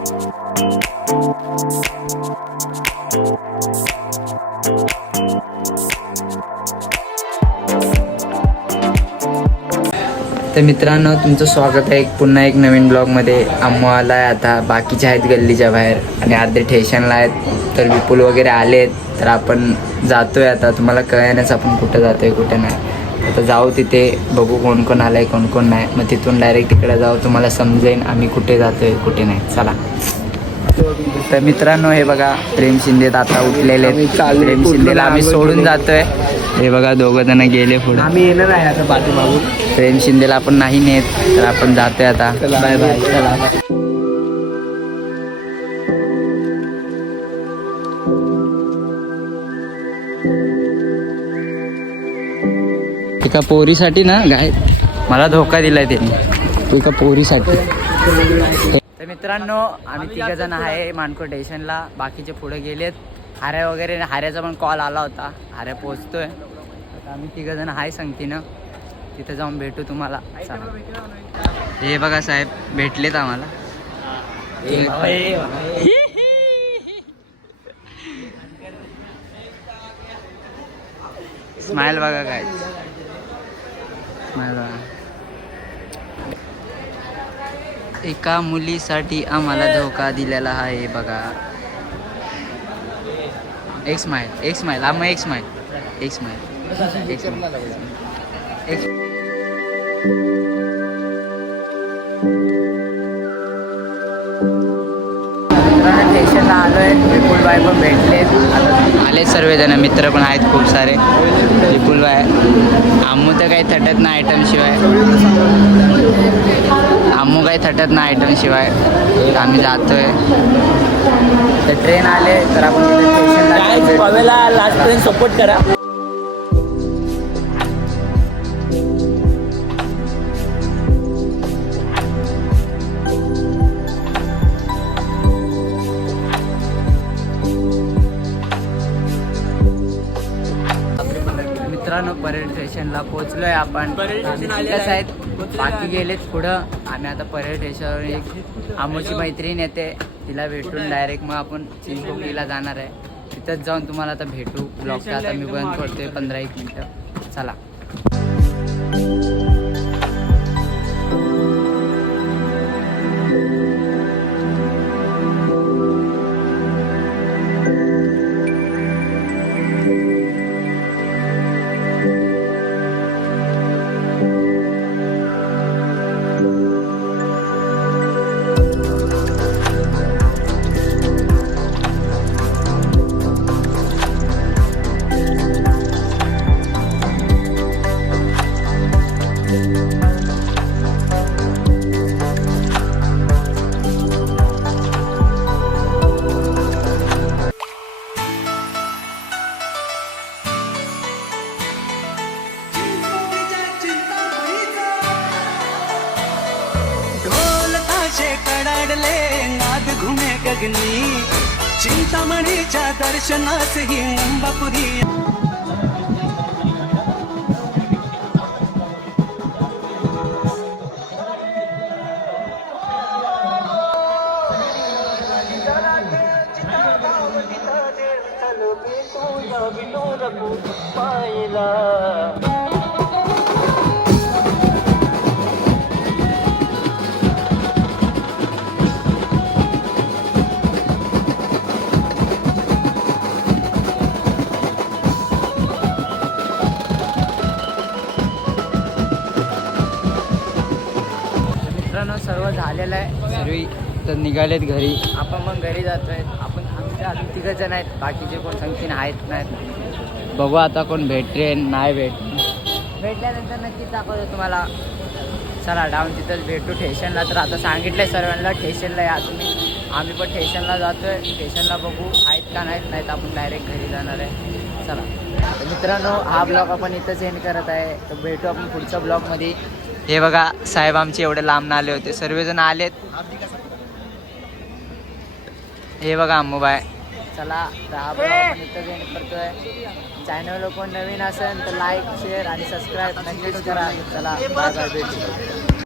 तर मित्रांनो, तुमचं स्वागत आहे पुन्हा एक नवीन ब्लॉगमध्ये. आम्ही आला आहे आता, बाकीचे आहेत गल्लीच्या बाहेर आणि अर्धे ठेशनला आहेत. तर विपुल वगैरे आले आहेत, तर आपण जातो आहे आता. तुम्हाला कळण्याच आपण कुठं जातो आहे कुठं नाही. आता जाऊ तिथे, बघू कोण कोण आलं आहे कोण कोण नाही. मग तिथून डायरेक्ट तिकडे जाऊ, तुम्हाला समजेन आम्ही कुठे जातो आहे कुठे नाही. चला. तर मित्रांनो, हे बघा प्रेम शिंदे आता उठलेले आहेत. प्रेम शिंदेला आम्ही सोडून जातोय. हे बघा दोघं जण गेले पुढे. आम्ही येणार आहे आता बाजू. प्रेम शिंदेला आपण नाही नेत, तर आपण जातोय आता. Bye bye. चला. एका पोरीसाठी ना गाय मला धोका दिलाय त्यांनी, एका पोरीसाठी. तर मित्रांनो, आम्ही तिघ जण आहे मानकोट स्टेशनला. बाकीचे पुढे गेलेत. हाऱ्या वगैरे, हाऱ्याचा पण कॉल आला होता. हाऱ्या पोचतोय आता. आम्ही तिघ जण आहे संगतीनं. तिथे जाऊन भेटू तुम्हाला. हे बघा साहेब भेटलेत आम्हाला. स्माइल बघा काय, स्माइल बघा. एका मुलीसाठी आम्हाला धोका दिलेला आहे बघा. एक स्माइल आम्ही एक स्माइल. स्टेशनला आलोय. विपुल बाय पण भेटलेत. आले सर्वजण, मित्र पण आहेत खूप सारे. विपुल बाय, आम्ही तर काही थटत नाही आयटम शिवाय. आम्ही जातोय. तर ट्रेन आले तर आपण स्टेशनला लास्ट ट्रेन सपोर्ट करा. मित्रांनो, परेड स्टेशनला पोहोचलोय आपण. कसं आहेत, बाकी गेलेत पुढं. आम्ही आता परेड स्टेशनवर एक आमोची मैत्रीण येते, तिला भेटून डायरेक्ट मग आपण चिंचपोकलीला जाणार आहे. तिथंच जाऊन तुम्हाला आता भेटू. ब्लॉगचा आता मी बंद करतोय 15-1 मिनटं. चला. कडाडले नाद घुमे गगनी, चिंतामणीच्या दर्शनास ही मुंबापुरी. सर्व झालेलं आहे. सर्व तर निघालेत घरी. आपण पण घरी जातोय. आपण आमच्या अजून 3 जण आहेत, बाकीचे कोण संगतीने आहेत नाहीत. बघू आता कोण भेटते नाही भेटल्यानंतर नक्कीच दाखवतो तुम्हाला. चला डाऊन तिथंच भेटू स्टेशनला. तर आता सांगितलंय सर्वांना स्टेशनला या तुम्ही. आम्ही पण स्टेशनला जातोय. स्टेशनला बघू आहेत का नाहीत आपण डायरेक्ट घरी जाणार आहे. चला. तर मित्रांनो, हा ब्लॉग आपण इथंच एंड करत आहे. तर भेटू आपण पुढच्या ब्लॉगमध्ये. हे बघा साहेब आमचे एवढे लांब आले होते, सर्वजण आलेत. हे बघा अम्मूबाय. चला, तर हा ब्लॉग आपण इथंच एंड करतोय. चॅनलवर कोण नवीन असेल तर लाईक शेअर आणि सबस्क्राईब नक्कीच करा. चला, बाय बाय, भेटू.